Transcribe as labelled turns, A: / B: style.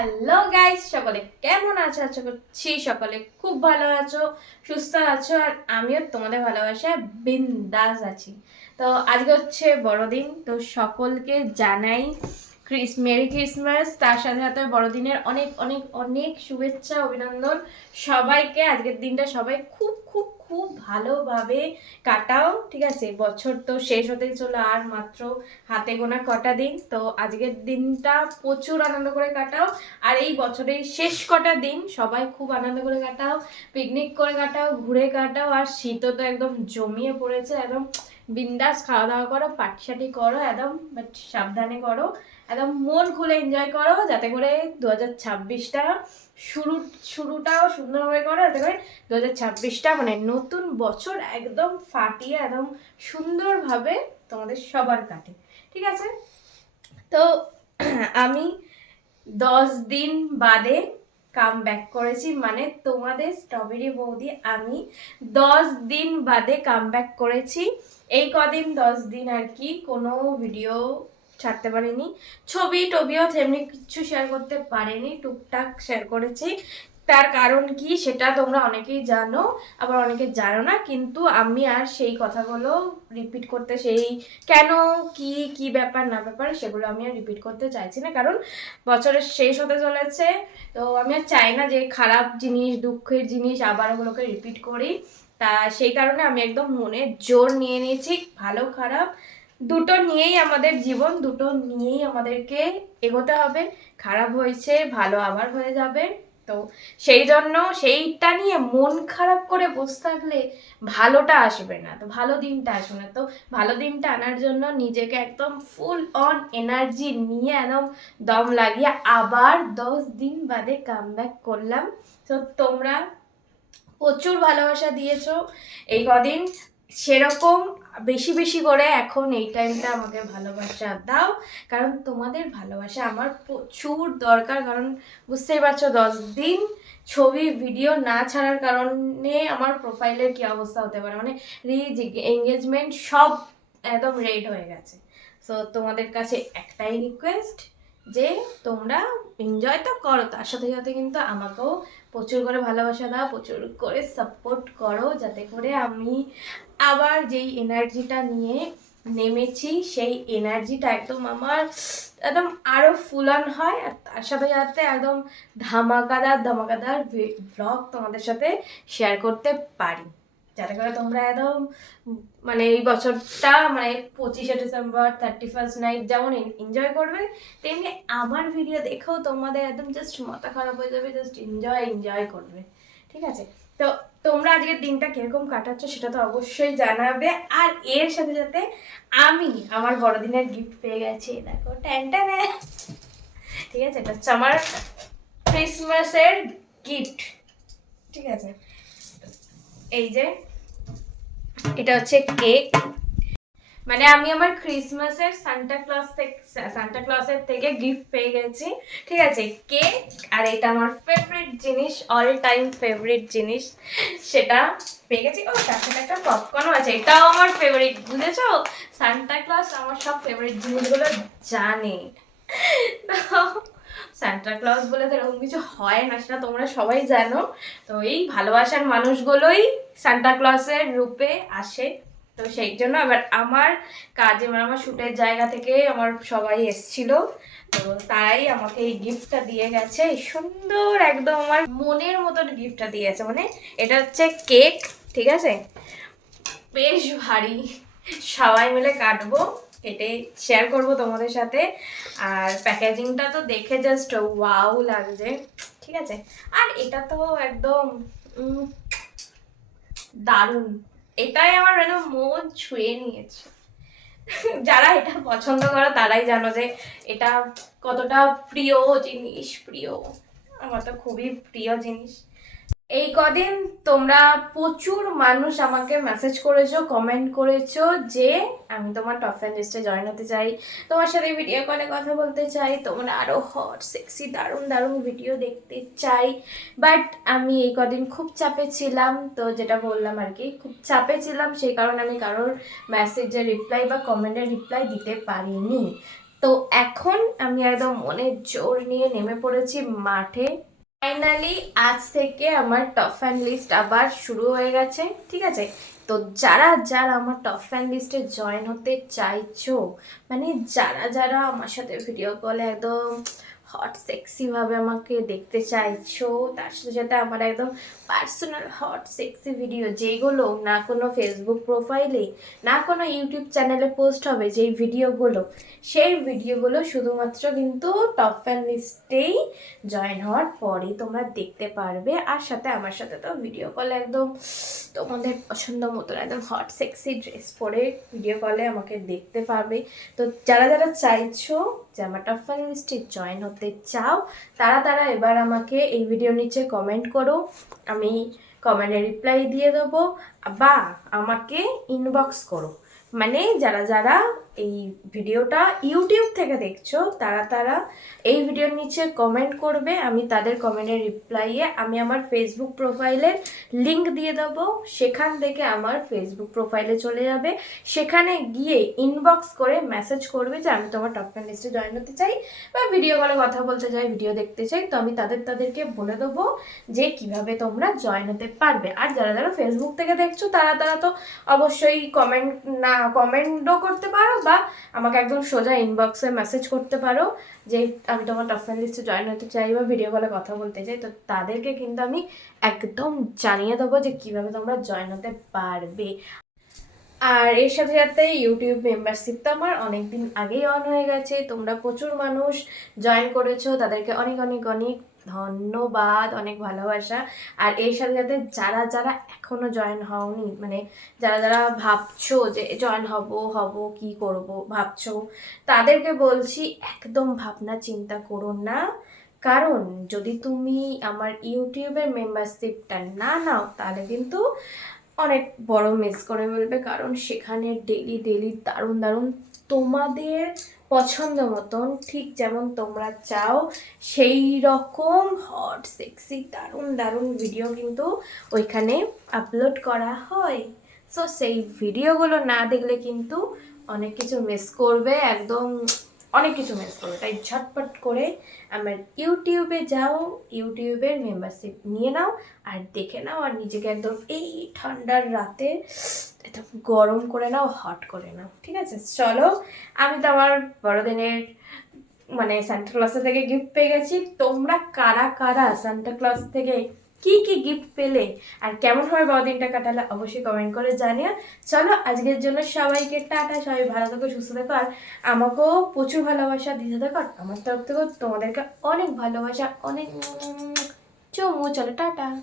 A: Hello guys সকলে কেমন আছো? আশা করছি সকলে খুব ভালো আছো, সুস্থ আছো, আর আমিও তোমাদের ভালোবাসায় বিন্দাস আছি। তো আজকে হচ্ছে বড়দিন, তো সকলকে জানাই ক্রিস, মেরি ক্রিসমাস। তার সাথে সাথে বড়দিনের অনেক অনেক অনেক শুভেচ্ছা, অভিনন্দন। সবাইকে আজকের দিনটা সবাই খুব খুব খুব ভালোভাবে কাটাও, ঠিক আছে? বছর তো শেষ হতেই চলো আর মাত্র হাতে গোনা কটা দিন। তো আজকের দিনটা প্রচুর আনন্দ করে কাটাও, আর এই বছরের শেষ কটা দিন সবাই খুব আনন্দ করে কাটাও পিকনিক করে কাটাও, ঘুরে কাটাও, আর শীতও তো একদম জমিয়ে পড়েছে, একদম বিন্দাস খাওয়া দাওয়া করো, পাটিসাটি করো, একদম বাট সাবধানে করো। একদম মন খুলে এনজয় করো, যাতে করে দু হাজার ছাব্বিশটা শুরু, শুরুটাও সুন্দরভাবে করো, যাতে করে দু হাজার ছাব্বিশটা মানে নতুন বছর একদম ফাটিয়ে, একদম সুন্দরভাবে তোমাদের সবার কাটে। ঠিক আছে? তো আমি দশ দিন বাদে কাম ব্যাক করেছি মানে তোমাদের স্ট্রবেরি বৌদি, আমি দশ দিন বাদে কাম ব্যাক করেছি। এই কদিন দশ দিন আর কি কোনো ভিডিও ছাড়তে পারিনি। ছবি টবিও তেমনি কিছু শেয়ার করতে পারিনি, টুকটাক শেয়ার করেছি। তার কারণ কি সেটা তোমরা অনেকেই জানো, আবার অনেকে জানো না, কিন্তু আমি আর সেই কথাগুলো রিপিট করতে সেই কেন, কি কি ব্যাপার, না ব্যাপার, সেগুলো আমি আর রিপিট করতে চাইছি না। কারণ বছরের শেষ হতে চলেছে, তো আমি আর চাই না যে খারাপ জিনিস, দুঃখের জিনিস আবার ওগুলোকে রিপিট করি। তা সেই কারণে আমি একদম মনে জোর নিয়ে নিয়েছি, ভালো খারাপ দুটো নিয়েই আমাদের জীবন, দুটো নিয়েই আমাদেরকে এগোতে হবে। খারাপ হয়েছে, ভালো আবার হয়ে যাবে। তো সেই জন্য সেইটা নিয়ে মন খারাপ করে বসে থাকলে ভালোটা আসবে না। তো ভালো দিনটা আসবে না। তো ভালো দিনটা আনার জন্য নিজেকে একদম ফুল অন এনার্জি নিয়ে একদম দম লাগিয়ে আবার দশ দিন বাদে কাম করলাম। তো তোমরা প্রচুর ভালোবাসা দিয়েছ। এই কদিন সেরকম বেশি বেশি করে এখন এই টাইমটা আমাকে ভালোবাসা দাও। কারণ তোমাদের ভালোবাসা আমার প্রচুর দরকার। কারণ বুঝতেই পারছ, দশ দিন ছবি ভিডিও না ছাড়ার কারণে আমার প্রোফাইলের কি অবস্থা হতে পারে? মানে রিচ এঙ্গেজমেন্ট সব একদম রেড হয়ে গেছে। সো তোমাদের কাছে একটাই রিকোয়েস্ট যে তোমরা এনজয় তো করো, তার সাথে সাথে কিন্তু আমাকেও প্রচুর করে ভালোবাসা দাও, প্রচুর করে সাপোর্ট করো, যাতে করে আমি আবার যেই এনার্জিটা নিয়ে নেমেছি, সেই এনার্জিটা একদম আমার একদম আরও ফুলন হয়। আর তার সাথে সাথে একদম ধামাকাদার ধামাকাদার ব্লগ তোমাদের সাথে শেয়ার করতে পারি। যাতে করে তোমরা একদম মানে এই বছরটা মানে পঁচিশে ডিসেম্বর থার্টি ফার্স্ট নাইট যেমন এনজয় করবে, তেমনি আমার ভিডিও দেখেও তোমাদের একদম জাস্ট মাথা খারাপ হয়ে যাবে জাস্ট এনজয় এনজয় করবে। ঠিক আছে? তো তোমরা আজকের দিনটা কীরকম কাটাচ্ছ সেটা তো অবশ্যই জানাবে। আর এর সাথে সাথে আমি আমার বড়দিনের গিফট পেয়ে গেছি, দেখো ট্যানটা ঠিক আছে? এটা হচ্ছে আমার ক্রিসমাসের গিফট ঠিক আছে? এই যে, এটা হচ্ছে কেক মানে আমি আমার ক্রিসমাসের সান্টা ক্লস থেকে সান্টা ক্লসের থেকে গিফট পেয়ে গেছি। ঠিক আছে কেক আর এটা আমার ফেভারিট জিনিস অল টাইম ফেভারিট জিনিস। সেটা পেয়ে গেছি। ও, তার সাথে একটা পপকর্নও আছে। এটাও আমার ফেভারিট বুঝেছ? সান্টা ক্লস আমার সব ফেভারিট জিনিসগুলো জানে। সান্টা ক্লজ বলে তো এরকম কিছু হয় না, সেটা তোমরা সবাই জানো। তো এই ভালোবাসার মানুষগুলোই সান্টা ক্লসের রূপে আসে। তো সেই জন্য আবার আমার কাজে মানে আমার শ্যুটের জায়গা থেকে আমার সবাই এসছিল। তো তারাই আমাকে এই গিফটটা দিয়ে গেছে। সুন্দর একদম আমার মনের মতন গিফটটা দিয়েছে মানে এটা হচ্ছে কেক ঠিক আছে? বেশ ভারী। সবাই মিলে কাটবো। কেটে শেয়ার করব তোমাদের সাথে। আর প্যাকেজিংটা তো দেখে জাস্ট ওয়াও লাগছে। ঠিক আছে? আর এটা তো একদম দারুণ। এটাই আমার একদম মন ছুঁয়ে নিয়েছে। যারা এটা পছন্দ করো, তারাই জানো যে এটা কতটা প্রিয় জিনিস, প্রিয়। আমার তো খুবই প্রিয় জিনিস। এই কদিন তোমরা প্রচুর মানুষ আমাকে মেসেজ করেছ কমেন্ট করেছ যে আমি তোমার টপ ফ্যান লিস্টে জয়েন হতে চাই, তোমার সাথে ভিডিও কলে কথা বলতে চাই, তোমরা আরও হট সেক্সি দারুণ দারুণ ভিডিও দেখতে চাই। বাট আমি এই কদিন খুব চাপে ছিলাম, তো যেটা বললাম আর কি, খুব চাপে ছিলাম, সেই কারণে আমি কারোর মেসেজের রিপ্লাই বা কমেন্টের রিপ্লাই দিতে পারিনি। তো এখন আমি একদম মনের জোর নিয়ে নেমে পড়েছি মাঠে। ফাইনালি আজ থেকে আমার টপ ফ্যান লিস্ট আবার শুরু হয়ে গেছে, ঠিক আছে? তো যারা যারা আমার টপ ফ্যান লিস্টে জয়েন হতে চাইছো মানে যারা যারা আমার সাথে ভিডিও কলে একদম হট সেক্সি ভাবে আমাকে দেখতে চাইছো, তার সাথে সাথে আমার একদম পার্সোনাল হট সেক্সি ভিডিও যেগুলো না কোনো ফেসবুক প্রোফাইলে না কোনো ইউটিউব চ্যানেলে পোস্ট হবে, যেই ভিডিওগুলো সেই ভিডিওগুলো শুধুমাত্র কিন্তু টপ ফ্যান লিস্টেই জয়েন হওয়ার পরেই তোমরা দেখতে পারবে, আর সাথে আমার সাথে তো ভিডিও কলে একদম তোমাদের পছন্দ মতন একদম হট সেক্সি ড্রেস পরে ভিডিও কলে আমাকে দেখতে পারবে। তো যারা যারা চাইছো যে আমার টপ ফ্যান লিস্টে জয়েন হতে চাও, তারা তারা এবার আমাকে এই ভিডিও নিচে কমেন্ট করো, আমি কমেন্টে রিপ্লাই দিয়ে দেবো, বা আমাকে ইনবক্স করো। মানে যারা যারা এই ভিডিওটা ইউটিউব থেকে দেখছ, তারা তারা এই ভিডিওর নিচে কমেন্ট করবে, আমি তাদের কমেন্টের রিপ্লাইয়ে আমি আমার ফেসবুক প্রোফাইলের লিংক দিয়ে দেবো, সেখান থেকে আমার ফেসবুক প্রোফাইলে চলে যাবে, সেখানে গিয়ে ইনবক্স করে মেসেজ করবে যে আমি তোমার টপ ফ্যান লিস্টে জয়েন হতে চাই বা ভিডিও কলে কথা বলতে চাই ভিডিও দেখতে চাই, তো আমি তাদের তাদেরকে বলে দেবো যে কীভাবে তোমরা জয়েন হতে পারবে। আর যারা যারা ফেসবুক থেকে দেখছ, তারা তারা তো অবশ্যই কমেন্ট না কমেন্টও করতে পারো বা আমাকে একদম সোজা ইনবক্সে মেসেজ করতে পারো যে আমি তোমার টপ লিস্টে জয়েন হতে চাই বা ভিডিও কলে কথা বলতে চাই। তো তাদেরকে কিন্তু আমি একদম জানিয়ে দেবো যে কীভাবে তোমরা জয়েন হতে পারবে। আর এর সাথে সাথে ইউটিউব মেম্বারশিপ তো আমার অনেক দিন আগেই অন হয়ে গেছে। তোমরা প্রচুর মানুষ জয়েন করেছ। তাদেরকে অনেক অনেক অনেক ধন্যবাদ, অনেক ভালোবাসা। আর এর সাথে সাথে যারা যারা এখনও জয়েন হওনি মানে যারা যারা ভাবছ যে জয়েন হব হব, কি করব, ভাবছ, তাদেরকে বলছি, একদম ভাবনা চিন্তা করো না। কারণ যদি তুমি আমার ইউটিউবের মেম্বারশিপটা না নাও, তাহলে কিন্তু অনেক বড় মিস করে ফেলবে। কারণ সেখানে ডেলি ডেলি দারুণ দারুণ তোমাদের পছন্দ মতন, ঠিক যেমন তোমরা চাও, সেই রকম হট সেক্সি দারুণ দারুণ ভিডিও কিন্তু ওইখানে আপলোড করা হয়। সো সেই ভিডিওগুলো না দেখলে কিন্তু অনেক কিছু মিস করবে, একদম অনেক কিছু মিস করবে। তাই ঝটপট করে আমার ইউটিউবে যাও, ইউটিউবের মেম্বারশিপ নিয়ে নাও আর দেখে নাও আর নিজেকে একদম এই ঠান্ডার রাতে একদম গরম করে নাও হট করে নাও, ঠিক আছে? চলো, আমি তো আমার বড়দিনের মানে সান্টা ক্লসের থেকে গিফট পেয়ে গেছি। তোমরা কারা কারা সান্টা ক্লস থেকে কি কি গিফট পেলে আর কেমন হয় বড়দিনটা কাটালে অবশ্যই কমেন্ট করে জানিও। চলো, আজকের জন্য সবাইকে টাটা, সবাই ভালো থাকো, সুস্থ থাকো। আর আমাকেও প্রচুর ভালোবাসা দিতে থাকো। আর আমার তরফ থেকেও তোমাদেরকে অনেক ভালোবাসা, অনেক চমু। চলো, টাটা।